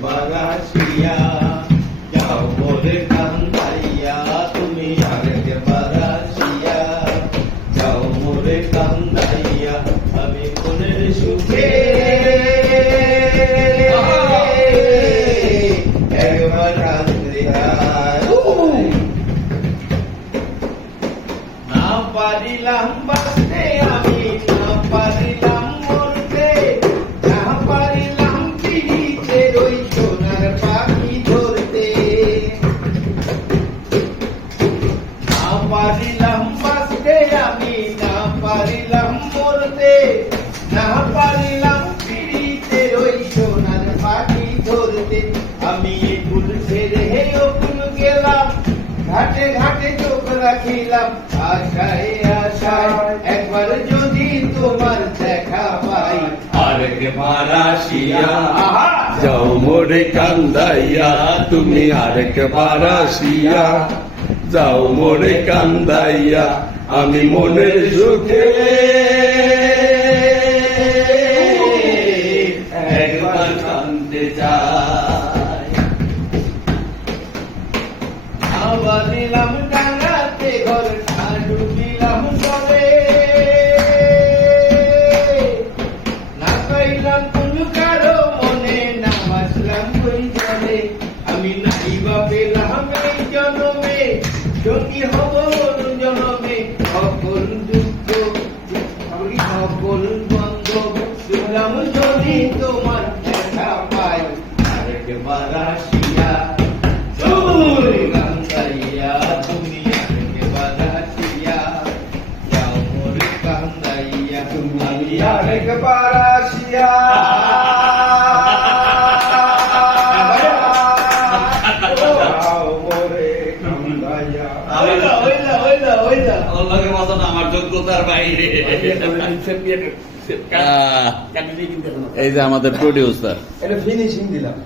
একবার আসিয়া যাও মোরে কান্দাইয়া, তুমি আরেকবার আসিয়া যাও মোরে কান্দাইয়া, আমি মনের সুখে একবার কান্দিয়া। না পারিলাম বাঁচতে আমি, না পারিলাম মরতে, না পারিলাম পিড়িতে ওই সোনার পাখি ধরতে। না পারিলাম বাঁচতে আমি, না পারিলাম মরতে, না পারিলাম পিড়িতে ওই সোনার পাখি ধরতে। আমি কুল ছেড়ে অকুল গেলাম, ঘাটে ঘাটে চোখ রাখিলাম, আশায় আশায় একবার যদি তোমার দেখা পাই। আরেকবার আসিয়া যাও মোরে কান্দাইয়া, তুমি আরেকবার আসিয়া যাও মোরে কান্দাইয়া, আমি মনের সুখে একবার কান্দতে চাই। আবার নিলাম ডাঙাতে ঘর, ডুবিলাম জলে, না পাইলাম কোন কারো মনে, না বাসলাম ওই জলে। আমি নাই বা পেলাম এই জনমে, সঙ্গী হব অন্য জনমে। সকল দুঃখ সকল বন্ধ শুনলাম যদি তোমার দেখা পাই। আরেকবার আসিয়া তুমি কান্দাইয়া, তুমি আরেকবার আসিয়া যাও মোরে কান্দাইয়া, তুমি আরেকবার আসিয়া যাও মোরে কান্দাইয়া। আমার যোগ্যতার বাইরে। এই যে আমাদের প্রডিউসার এটা ফিনিশিং দিলাম।